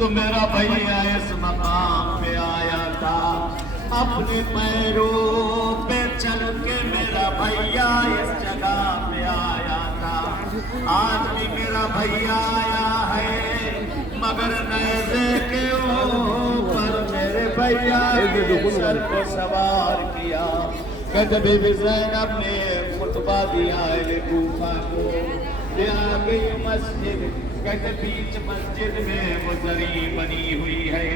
تو میرا بھیا اس مقام پہ آیا تھا، اپنے پیروں پہ چل کے میرا بھیا اس جگہ پہ آیا تھا۔ آج بھی میرا بھیا آیا ہے، مگر نیزے کے اوپر میرے بھیا کے سر کو سوار کیا۔ کہ بی بی زینب نے خطبہ دیا اہل کوفہ کو، لے آ گئی مسجد، کہتے بیچ مسجد میں وہ زری بنی ہوئی ہے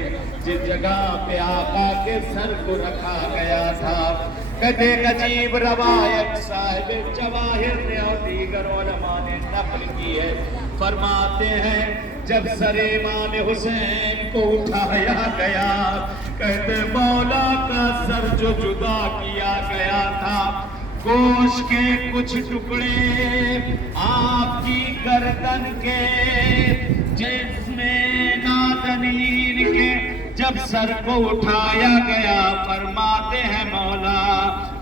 جس جگہ پہ آقا کے سر کو رکھا گیا تھا۔ کہتے ایک عجیب روایت صاحب جواہر نے اور دیگر علماء نے نقل کی ہے، فرماتے ہیں جب سر امام حسین کو اٹھایا گیا، کہتے مولا کا سر جو جدا کیا گیا تھا، گوشت کے کچھ ٹکڑے آپ کی گردن کے، جسم نادنین کے جب سر کو اٹھایا گیا، فرماتے ہیں مولا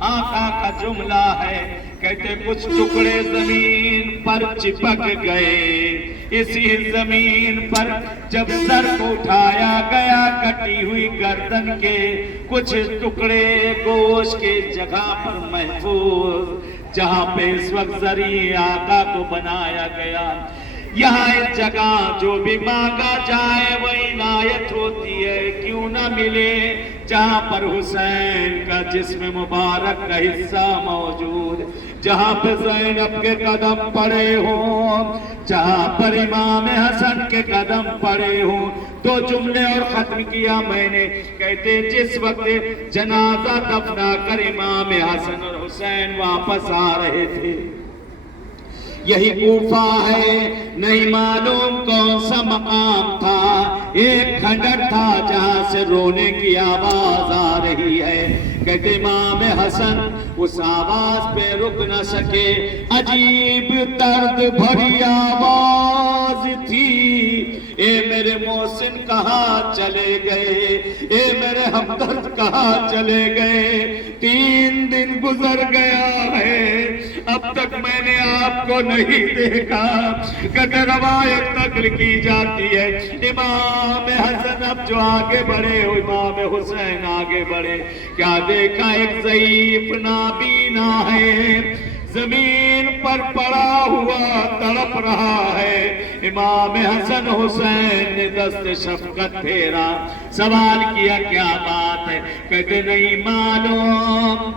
آقا کا جملہ ہے، کہتے کچھ ٹکڑے زمین پر چپک گئے، اسی زمین پر جب سر کو اٹھایا گیا، کٹی ہوئی گردن کے کچھ ٹکڑے گوشت کے جگہ پر محفوظ، جہاں پہ اس وقت زری آقا کو بنایا گیا۔ یہاں اس جگہ جو بھی مانگا جائے وہ عنایت ہوتی ہے، کیوں نہ ملے جہاں پر حسین کا جسم مبارک کا حصہ موجود، جہاں پہ زینب کے قدم پڑے ہوں، جہاں پر امام حسن کے قدم پڑے ہوں۔ دو جملے اور ختم کیا میں نے، کہتے جس وقت جنازہ دفنا کر امام حسن اور حسین واپس آ رہے تھے، یہی کوفہ ہے، نہیں معلوم کون سا مقام تھا، ایک کھنڈر تھا جہاں سے رونے کی آواز آ رہی ہے۔ کہتے امام حسن اس آواز پہ رک نہ سکے، عجیب درد بھری آواز تھی، اے میرے محسن کہاں چلے گئے، اے میرے ہمدرد کہاں چلے گئے، 3 دن گزر گیا ہے، اب تک میں نے آپ کو نہیں دیکھا۔ کہتے روایت نقل کی جاتی ہے، امام حسن اب جو آگے بڑھے، امام حسین آگے بڑھے، کیا دیکھا ایک ضعیف نابینا ہے، زمین پر پڑا ہوا تڑپ رہا ہے۔ امام حسن حسین نے دست شفقت پھیرا، سوال کیا کیا بات ہے، کہتے نہیں معلوم